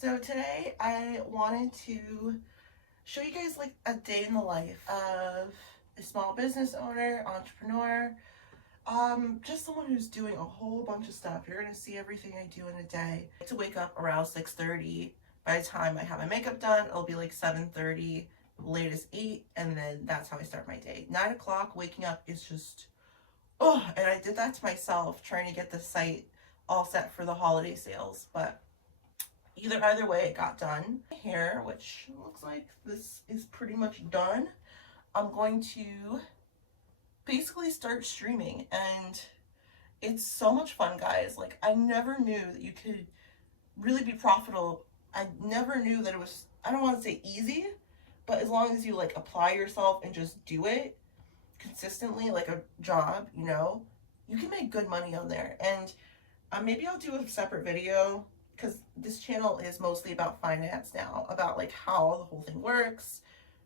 So today I wanted to show you guys like a day in the life of a small business owner, entrepreneur, just someone who's doing a whole bunch of stuff. You're gonna see everything I do in a day. I like to wake up around 6:30. By the time I have my makeup done, it'll be like 7:30, latest 8, and then that's how I start my day. 9 o'clock waking up is just, oh, and I did that to myself trying to get the site all set for the holiday sales, but either way it got done. Hair, which looks like this is pretty much done. I'm going to basically start streaming, and it's so much fun, guys. Like, I never knew that you could really be profitable. I never knew that it was, I don't want to say easy, but as long as you like apply yourself and just do it consistently like a job, you can make good money on there. And maybe I'll do a separate video, because this channel is mostly about finance now, about like how the whole thing works,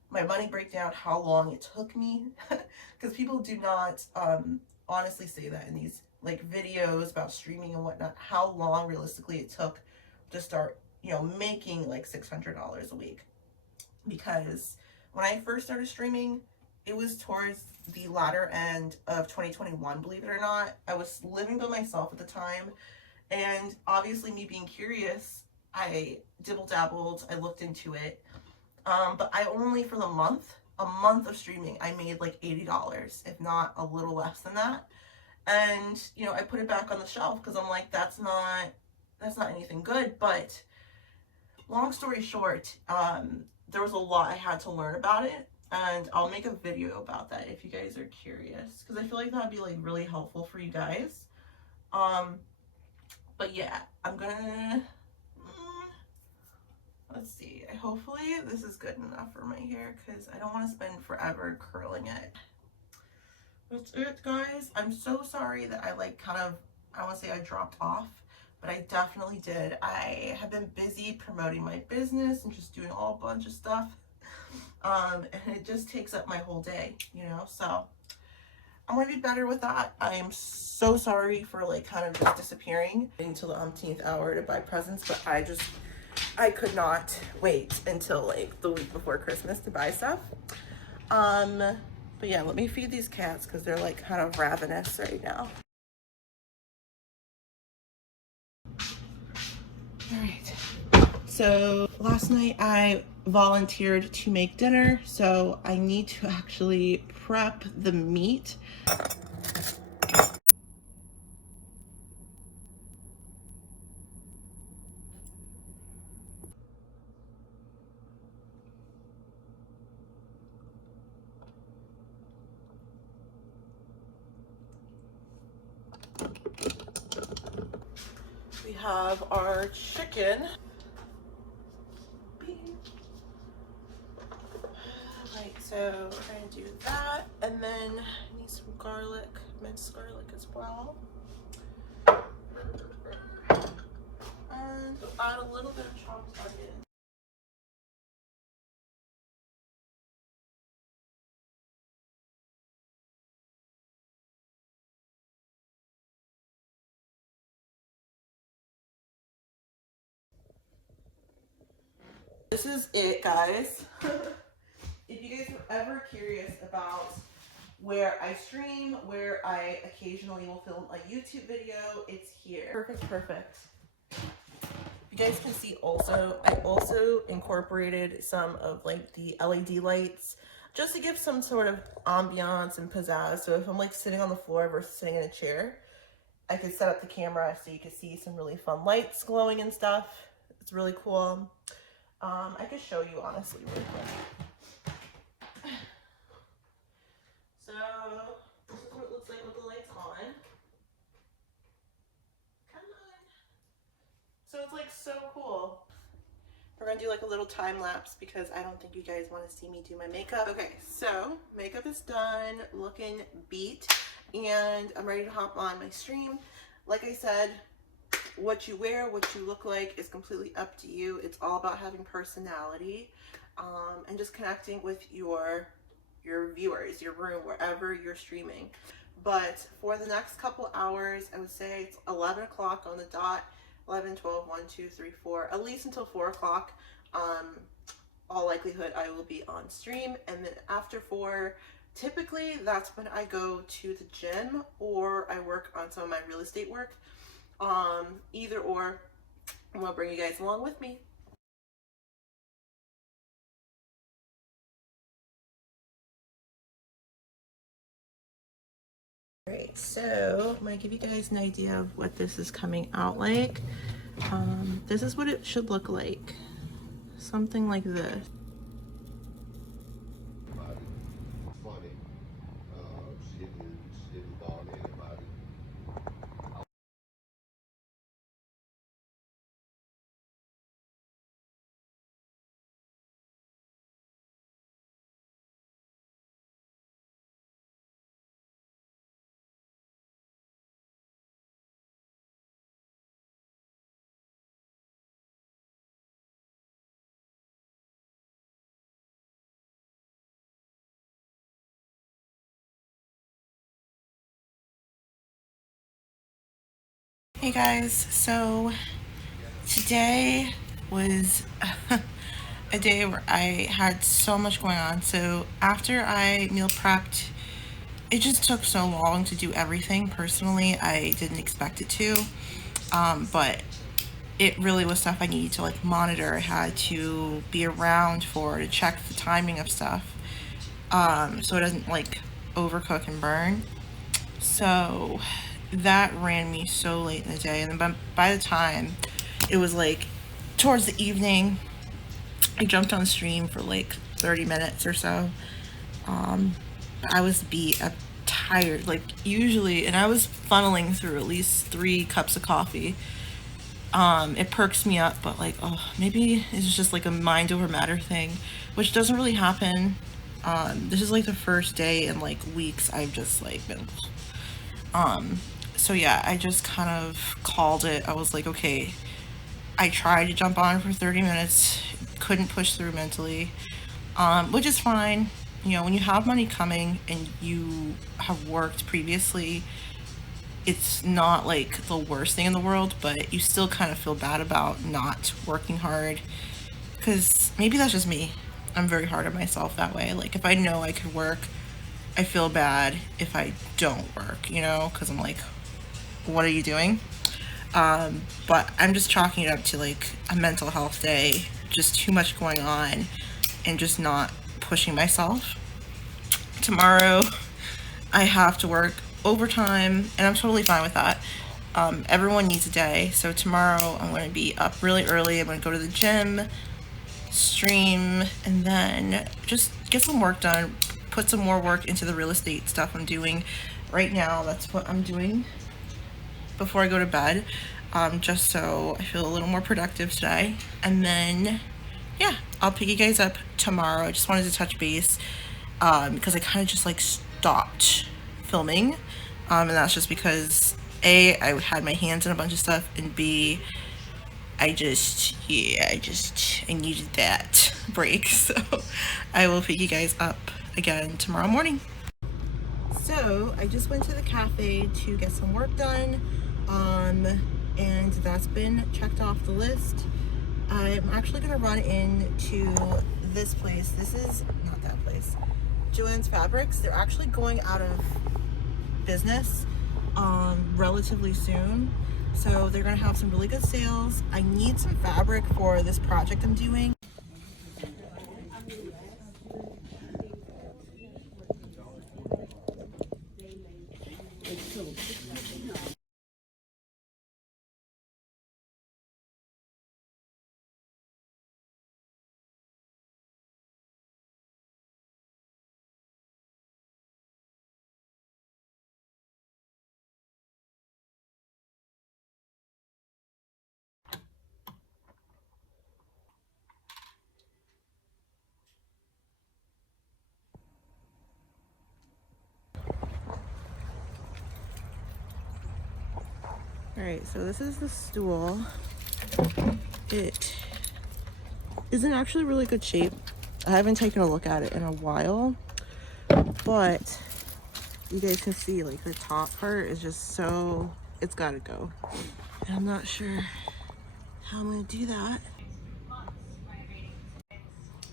my money breakdown, how long it took me, because people do not honestly say that in these like videos about streaming and whatnot, how long realistically it took to start, making like $600 a week. Because when I first started streaming, it was towards the latter end of 2021, believe it or not. I was living by myself at the time, and obviously me being curious, I dibble dabbled, I looked into it. But I only, for a month of streaming, I made like $80, if not a little less than that. And, I put it back on the shelf because I'm like, that's not anything good. But long story short, there was a lot I had to learn about it. And I'll make a video about that if you guys are curious, because I feel like that'd be like really helpful for you guys. But yeah, I'm gonna, let's see, hopefully this is good enough for my hair, because I don't want to spend forever curling it. That's it, guys. I'm so sorry that I want to say I dropped off, but I definitely did. I have been busy promoting my business and just doing a whole bunch of stuff. And it just takes up my whole day, so I'm gonna be better with that. I am so sorry for like kind of just disappearing until the umpteenth hour to buy presents, but I could not wait until like the week before Christmas to buy stuff. But yeah, let me feed these cats because they're like kind of ravenous right now. All right. So last night I volunteered to make dinner, so I need to actually prep the meat. We have our chicken. Right, so we're gonna do that, and then I need some garlic, minced garlic as well. And we'll add a little bit of chopped onion. This is it, guys. If you guys are ever curious about where I stream, where I occasionally will film a YouTube video, it's here. Perfect. You guys can see also, I also incorporated some of like the LED lights just to give some sort of ambiance and pizzazz. So if I'm like sitting on the floor versus sitting in a chair, I could set up the camera so you could see some really fun lights glowing and stuff. It's really cool. I could show you honestly really quick. So this is what it looks like with the lights on. Come on. So it's like so cool. We're gonna do like a little time lapse because I don't think you guys want to see me do my makeup. Okay, so makeup is done, looking beat, and I'm ready to hop on my stream. Like I said, what you wear, what you look like is completely up to you. It's all about having personality, and just connecting with your viewers, your room, wherever you're streaming. But for the next couple hours, I would say it's 11 o'clock on the dot. 11, 12, 1, 2, 3, 4, at least until 4 o'clock. All likelihood I will be on stream, and then after 4, typically that's when I go to the gym or I work on some of my real estate work. Either or, I'm gonna bring you guys along with me. Alright, so I'm gonna give you guys an idea of what this is coming out like. This is what it should look like. Something like this. Funny. She didn't bother anybody. Hey guys, so today was a day where I had so much going on. So after I meal prepped, it just took so long to do everything. Personally, I didn't expect it to, but it really was stuff I needed to like monitor. I had to be around for to check the timing of stuff, so it doesn't like overcook and burn. So that ran me so late in the day, and then by the time it was like towards the evening, I jumped on stream for like 30 minutes or so. I was beat up, tired, like usually, and I was funneling through at least 3 cups of coffee. It perks me up, but like, oh, maybe it's just like a mind over matter thing, which doesn't really happen. This is like the first day in like weeks I've just like been. So yeah, I just kind of called it. I was like, okay, I tried to jump on for 30 minutes, couldn't push through mentally, which is fine. You know, when you have money coming and you have worked previously, it's not like the worst thing in the world, but you still kind of feel bad about not working hard. Because maybe that's just me. I'm very hard on myself that way. Like, if I know I could work, I feel bad if I don't work, you know? Because I'm like, what are you doing? But I'm just chalking it up to like a mental health day, just too much going on and just not pushing myself. Tomorrow, I have to work overtime, and I'm totally fine with that. Everyone needs a day, so tomorrow I'm going to be up really early. I'm going to go to the gym, stream, and then just get some work done, put some more work into the real estate stuff I'm doing right now. That's what I'm doing before I go to bed, just so I feel a little more productive today. And then, yeah, I'll pick you guys up tomorrow. I just wanted to touch base because I kind of just like stopped filming, and that's just because A, I had my hands in a bunch of stuff, and B, I needed that break. So I will pick you guys up again tomorrow morning. So I just went to the cafe to get some work done, and that's been checked off the list. I'm actually gonna run into this place. This is not that place. Joann's Fabrics. They're actually going out of business relatively soon. So they're gonna have some really good sales. I need some fabric for this project I'm doing. Alright, so this is the stool. It is in actually really good shape. I haven't taken a look at it in a while, but you guys can see like the top part is just so, it's gotta go. And I'm not sure how I'm gonna do that.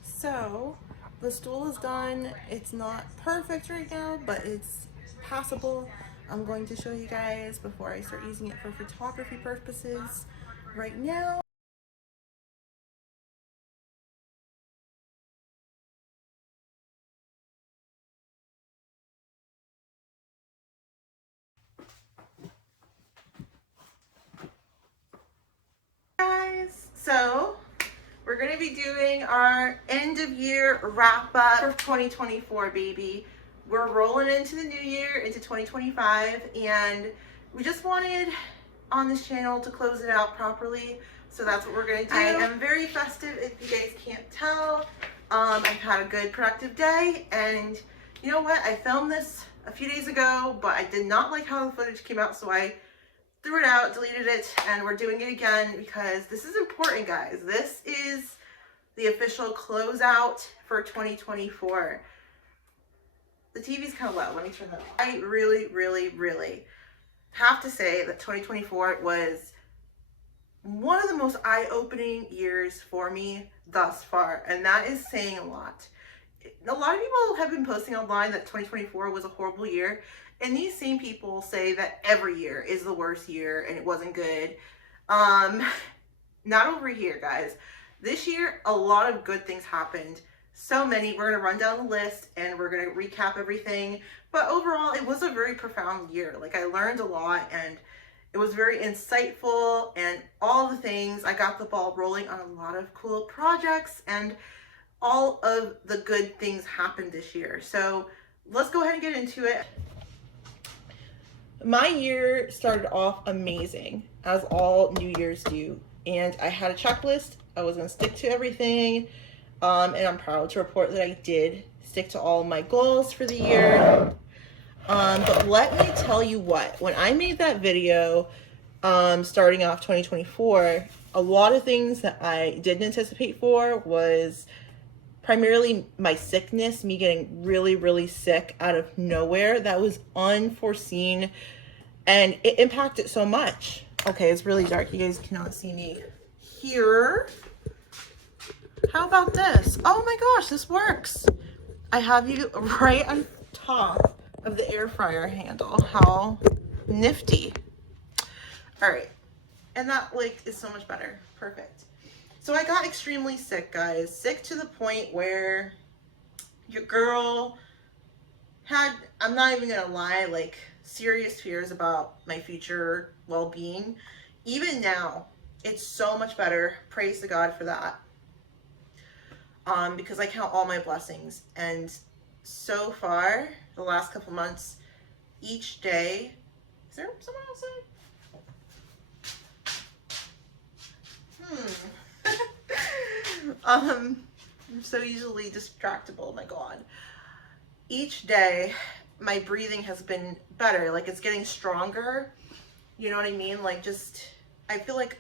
So the stool is done. It's not perfect right now, but it's passable. I'm going to show you guys before I start using it for photography purposes right now. Guys, so we're gonna be doing our end of year wrap up for 2024, baby. We're rolling into the new year, into 2025, and we just wanted on this channel to close it out properly. So that's what we're gonna do. I am very festive, if you guys can't tell. I've had a good productive day, and you know what? I filmed this a few days ago, but I did not like how the footage came out, so I threw it out, deleted it, and we're doing it again because this is important, guys. This is the official closeout for 2024. The TV's kind of loud. Let me turn that off. I really, really, really have to say that 2024 was one of the most eye-opening years for me thus far, and that is saying a lot. A lot of people have been posting online that 2024 was a horrible year, and these same people say that every year is the worst year and it wasn't good. Not over here, guys. This year, a lot of good things happened. So many. We're going to run down the list and we're going to recap everything. But overall, it was a very profound year. Like, I learned a lot and it was very insightful and all the things. I got the ball rolling on a lot of cool projects and all of the good things happened this year. So let's go ahead and get into it. My year started off amazing, as all New Year's do. And I had a checklist. I was going to stick to everything. And I'm proud to report that I did stick to all my goals for the year. But let me tell you what, when I made that video, starting off 2024, a lot of things that I didn't anticipate for was primarily my sickness, me getting really, really sick out of nowhere. That was unforeseen and it impacted so much. Okay, it's really dark. You guys cannot see me here. How about this? Oh my gosh, this works. I have you right on top of the air fryer handle. How nifty. All right. And that like is so much better. Perfect. So I got extremely sick, guys. Sick to the point where your girl had, I'm not even gonna lie, like serious fears about my future well-being. Even now, it's so much better. Praise to God for that. Because I count all my blessings. And so far, the last couple months, each day, is there someone outside? I'm so easily distractible, oh my God. Each day, my breathing has been better. Like, it's getting stronger. You know what I mean? Like, just, I feel like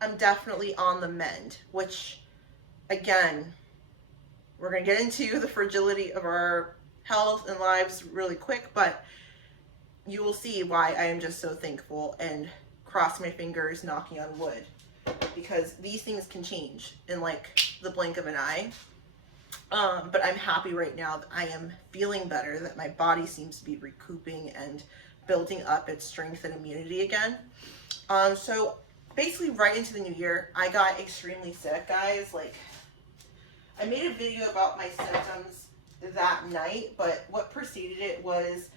I'm definitely on the mend, which, again, we're going to get into the fragility of our health and lives really quick, but you will see why I am just so thankful and cross my fingers, knocking on wood, because these things can change in like the blink of an eye. But I'm happy right now that I am feeling better, that my body seems to be recouping and building up its strength and immunity again. So basically right into the new year, I got extremely sick, guys. Like, I made a video about my symptoms that night, but what preceded it was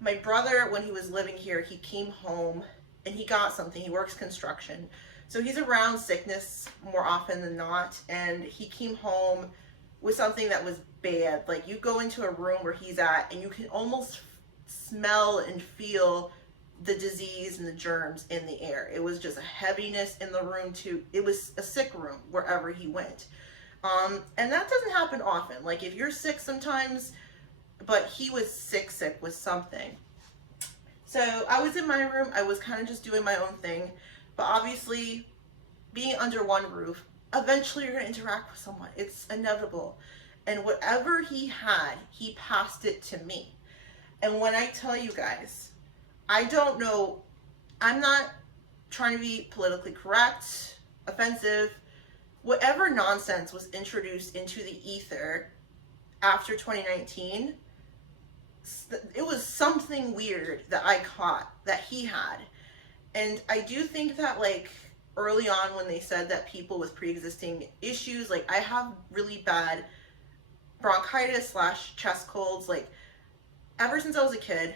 my brother, when he was living here, he came home and he got something. He works construction. So he's around sickness more often than not. And he came home with something that was bad. Like, you go into a room where he's at and you can almost smell and feel the disease and the germs in the air. It was just a heaviness in the room too. It was a sick room wherever he went. And that doesn't happen often. Like, if you're sick sometimes, but he was sick with something. So I was in my room. I was kind of just doing my own thing. But obviously, being under one roof, eventually you're going to interact with someone. It's inevitable. And whatever he had, he passed it to me. And when I tell you guys, I don't know, I'm not trying to be politically correct, offensive, whatever nonsense was introduced into the ether after 2019, it was something weird that I caught that he had. And I do think that, like, early on when they said that people with pre-existing issues, like, I have really bad bronchitis slash chest colds, like, ever since I was a kid,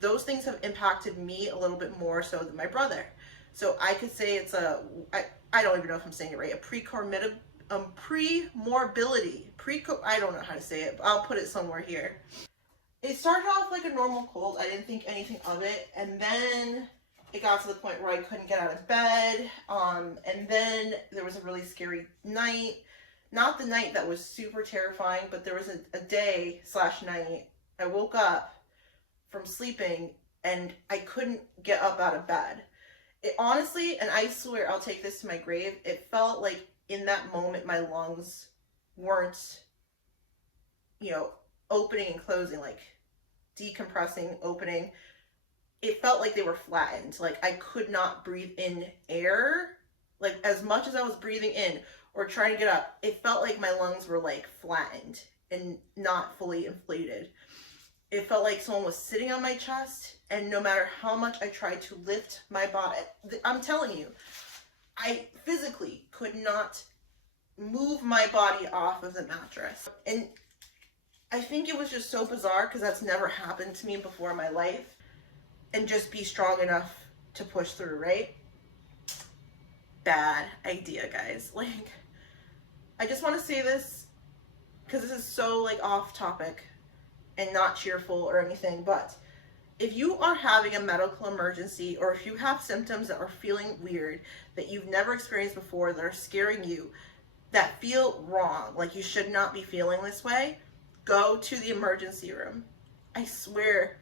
those things have impacted me a little bit more so than my brother. So I could say it's I don't even know if I'm saying it right, a pre-morbidity, I don't know how to say it, but I'll put it somewhere here. It started off like a normal cold. I didn't think anything of it. And then it got to the point where I couldn't get out of bed. And then there was a really scary night. Not the night that was super terrifying, but there was a day slash night. I woke up from sleeping and I couldn't get up out of bed. It honestly, and I swear I'll take this to my grave, it felt like in that moment my lungs weren't, opening and closing, like decompressing, opening. It felt like they were flattened. Like I could not breathe in air. Like as much as I was breathing in or trying to get up, it felt like my lungs were like flattened and not fully inflated. It felt like someone was sitting on my chest, and no matter how much I tried to lift my body, I'm telling you, I physically could not move my body off of the mattress. And I think it was just so bizarre because that's never happened to me before in my life. And just be strong enough to push through, right? Bad idea, guys. Like, I just want to say this because this is so like off topic and not cheerful or anything, but if you are having a medical emergency or if you have symptoms that are feeling weird, that you've never experienced before, that are scaring you, that feel wrong, like you should not be feeling this way, go to the emergency room. I swear.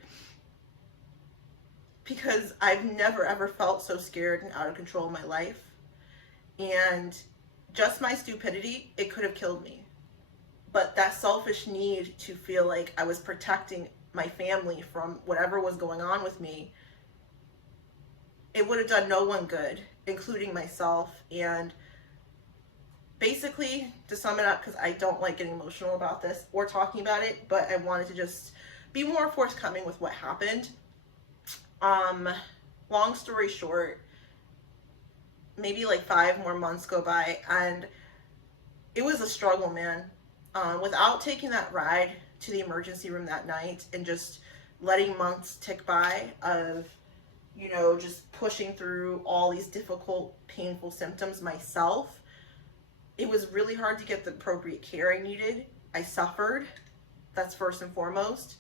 Because I've never ever felt so scared and out of control in my life. And just my stupidity, it could have killed me. But that selfish need to feel like I was protecting my family from whatever was going on with me, it would have done no one good, including myself. And basically, to sum it up, because I don't like getting emotional about this or talking about it, but I wanted to just be more forthcoming with what happened. Long story short, maybe like 5 more months go by, and it was a struggle, man. Without taking that ride to the emergency room that night and just letting months tick by of, just pushing through all these difficult, painful symptoms myself, it was really hard to get the appropriate care I needed. I suffered. That's first and foremost.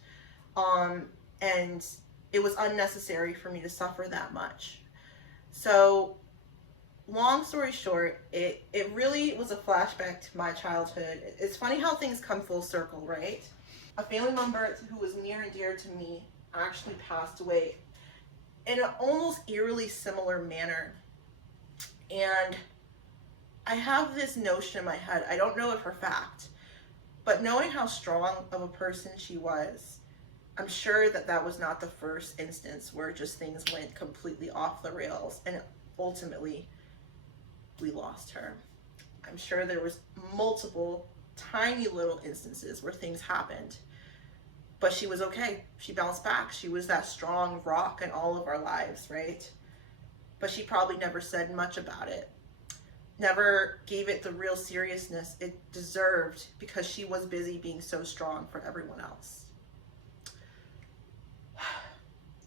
And it was unnecessary for me to suffer that much. So long story short, it really was a flashback to my childhood. It's funny how things come full circle, right? A family member who was near and dear to me actually passed away in an almost eerily similar manner. And I have this notion in my head, I don't know it for fact, but knowing how strong of a person she was, I'm sure that was not the first instance where just things went completely off the rails and ultimately we lost her. I'm sure there was multiple tiny little instances where things happened, but she was okay. She bounced back. She was that strong rock in all of our lives, right? But she probably never said much about it. Never gave it the real seriousness it deserved because she was busy being so strong for everyone else.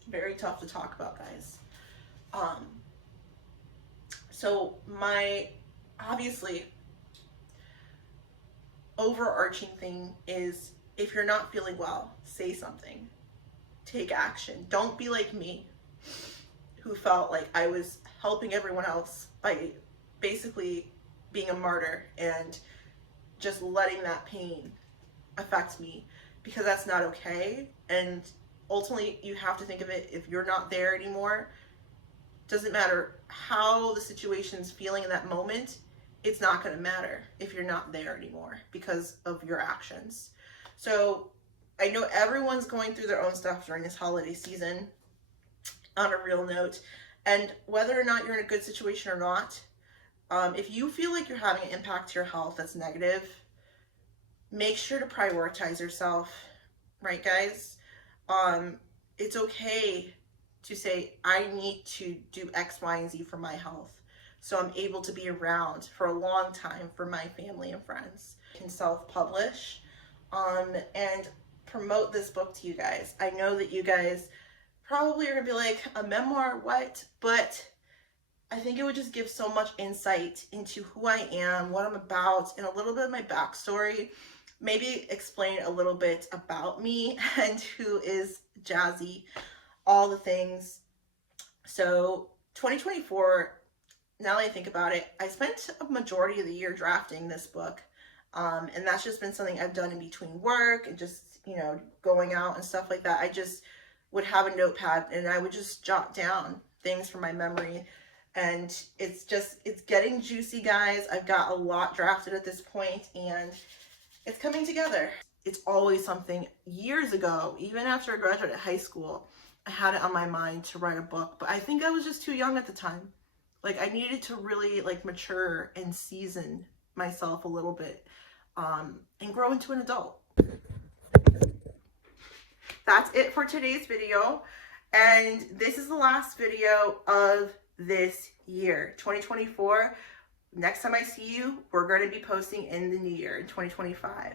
Very tough to talk about, guys. So my, obviously, overarching thing is if you're not feeling well, say something. Take action. Don't be like me, who felt like I was helping everyone else by basically being a martyr and just letting that pain affect me, because that's not okay. And ultimately, you have to think of it, if you're not there anymore, doesn't matter how the situation's feeling in that moment, it's not going to matter if you're not there anymore because of your actions. So I know everyone's going through their own stuff during this holiday season. On a real note, And whether or not you're in a good situation or not, if you feel like you're having an impact to your health that's negative, make sure to prioritize yourself, right, guys? It's okay to say, I need to do X, Y, and Z for my health, so I'm able to be around for a long time for my family and friends. I can self-publish and promote this book to you guys. I know that you guys probably are gonna be like, a memoir, what? But I think it would just give so much insight into who I am, what I'm about, and a little bit of my backstory. Maybe explain a little bit about me and who is Jazzy, all the things. So 2024, now that I think about it, I spent a majority of the year drafting this book. And that's just been something I've done in between work and just, you know, going out and stuff like that. I just would have a notepad and I would just jot down things from my memory. And it's getting juicy, guys. I've got a lot drafted at this point and it's coming together. It's always something. Years ago, even after I graduated high school, I had it on my mind to write a book, but I think I was just too young at the time. Like, I needed to really like mature and season myself a little bit, and grow into an adult. That's it for today's video, and this is the last video of this year, 2024. Next time I see you, we're going to be posting in the new year, in 2025.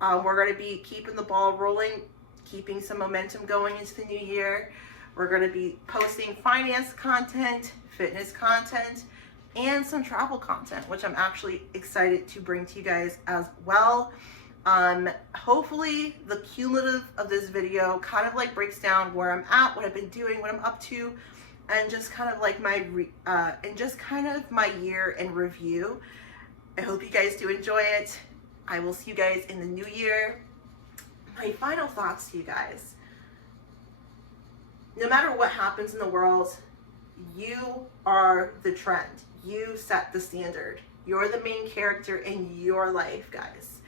We're going to be keeping the ball rolling, keeping some momentum going into the new year. We're going to be posting finance content, fitness content, and some travel content, which I'm actually excited to bring to you guys as well. Hopefully the cumulative of this video kind of like breaks down where I'm at, what I've been doing, what I'm up to, and just kind of like my year in review. I hope you guys do enjoy it. I will see you guys in the new year. My final thoughts to you guys. No matter what happens in the world, you are the trend. You set the standard. You're the main character in your life, guys.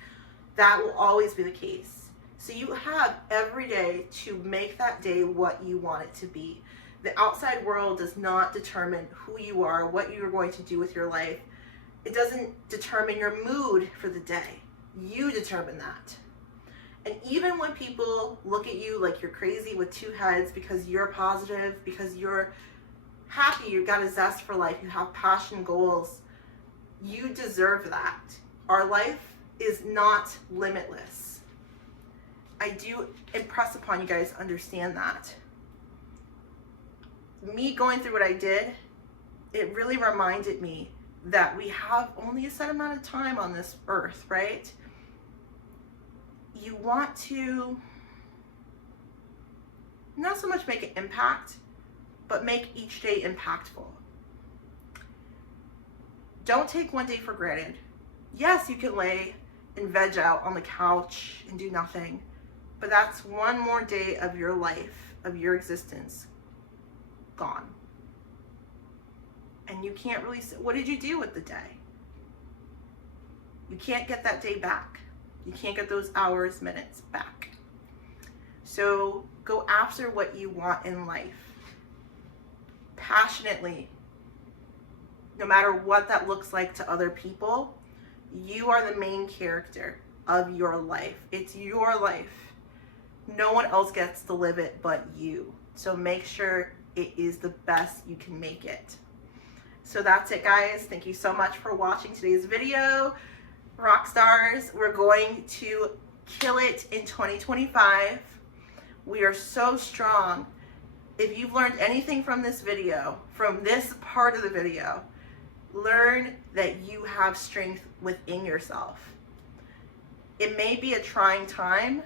That will always be the case. So you have every day to make that day what you want it to be. The outside world does not determine who you are, what you are going to do with your life. It doesn't determine your mood for the day. You determine that. And even when people look at you like you're crazy with two heads because you're positive, because you're happy, you've got a zest for life, you have passion, goals, you deserve that. Our life is not limitless. I do impress upon you guys to understand that. Me going through what I did, it really reminded me that we have only a set amount of time on this earth, right? You want to not so much make an impact, but make each day impactful. Don't take one day for granted. Yes, you can lay and veg out on the couch and do nothing, but that's one more day of your life, of your existence, gone. And you can't really say, what did you do with the day? You can't get that day back. You can't get those hours, minutes back. So go after what you want in life. Passionately. No matter what that looks like to other people, you are the main character of your life. It's your life. No one else gets to live it but you. So make sure it is the best you can make it. So that's it, guys. Thank you so much for watching today's video. Rock stars, we're going to kill it in 2025. We are so strong. If you've learned anything from this video, from this part of the video, learn that you have strength within yourself. It may be a trying time,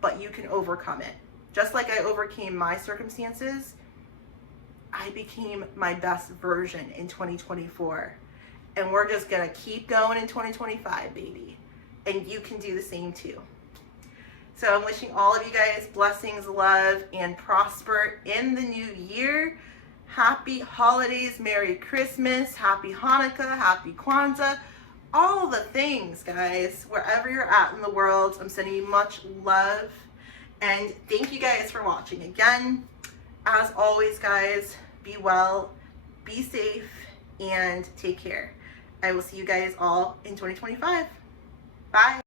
but you can overcome it. Just like I overcame my circumstances, I became my best version in 2024. And we're just gonna keep going in 2025, baby. And you can do the same too. So I'm wishing all of you guys blessings, love, and prosper in the new year. Happy holidays, Merry Christmas, Happy Hanukkah, Happy Kwanzaa, all the things, guys. Wherever you're at in the world, I'm sending you much love. And thank you guys for watching again. As always, guys, be well, be safe, and take care. I will see you guys all in 2025. Bye.